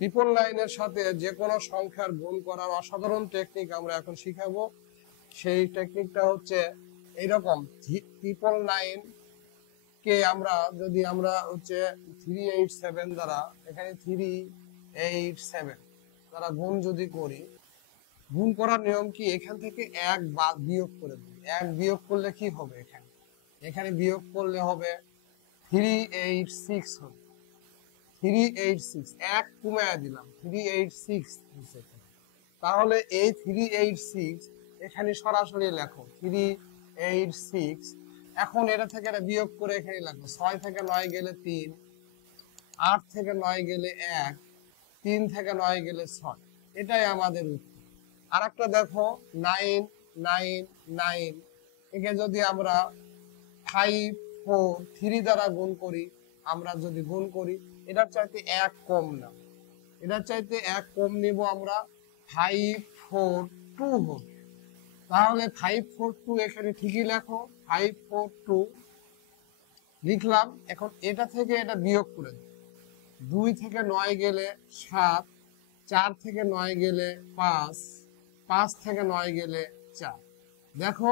Triple লাইনের সাথে যে কোনো সংখ্যার গুণ করার অসাধারণ টেকনিক আমরা এখন শিখাবো। সেই টেকনিকটা হচ্ছে এইরকম, ট্রিপল লাইন কে আমরা যদি আমরা হচ্ছে 387 দ্বারা, এখানে 387 দ্বারা গুণ যদি করি, গুণ করার নিয়ম কি, এখান থেকে এক বিয়োগ করে দিই। এক বিয়োগ করলে কি হবে, এখানে বিয়োগ করলে হবে 386 হবে। 386 এক কমায়া দিলাম, 386 তাহলে এই 386 এখানে সরাসরি লেখো 386। এখন এটা থেকে এটা বিয়োগ করে এখানে লাগবে 6 থেকে 9 গেলে 3, 8 থেকে 9 গেলে 1, 3 থেকে 9 গেলে 6। এটাই আমাদের উত্তর। আর একটা দেখো 999, একে যদি আমরা 5 4 3 দ্বারা গুণ করি, আমরা যদি গুণ করি, এটার চাইতে এক কম না, এটার চাইতে এক কম নিব আমরা, 542 হবে। তাহলে 542 এখানে ঠিকই লেখো, 542 লিখলাম। এখন এটা থেকে এটা বিয়োগ করে দিই, 2 থেকে 9 গেলে 7, 4 থেকে 9 গেলে 5, 5 থেকে 9 গেলে 4। দেখো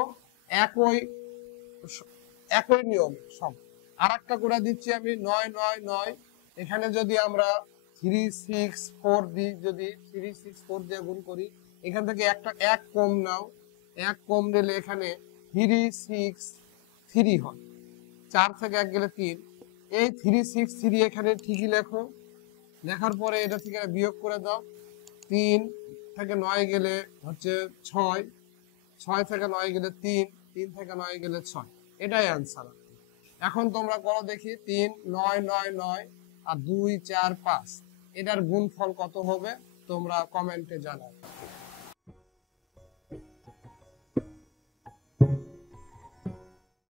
একই নিয়ম সব। আর একটা করে দিচ্ছি আমি, 999, এখানে যদি আমরা 364 দিই, যদি 364 দিয়ে গুণ করি, এখান থেকে একটা এক কম নাও, এক কম দিলে এখানে 363 হয়। 4 থেকে 1 গেলে 3, এই 363 এখানে ঠিকই লেখো। লেখার পরে এটা থেকে বিয়োগ করে দাও, 3 থেকে 9 গেলে হচ্ছে 6, 6 থেকে 9 গেলে 3, 3 থেকে 9 গেলে 6। এটাই অ্যান্সার। এখন তোমরা করো দেখি, 3 9 9 9 আর 2 4 5, এটার গুণফল কত হবে তোমরা কমেন্টে জানাও।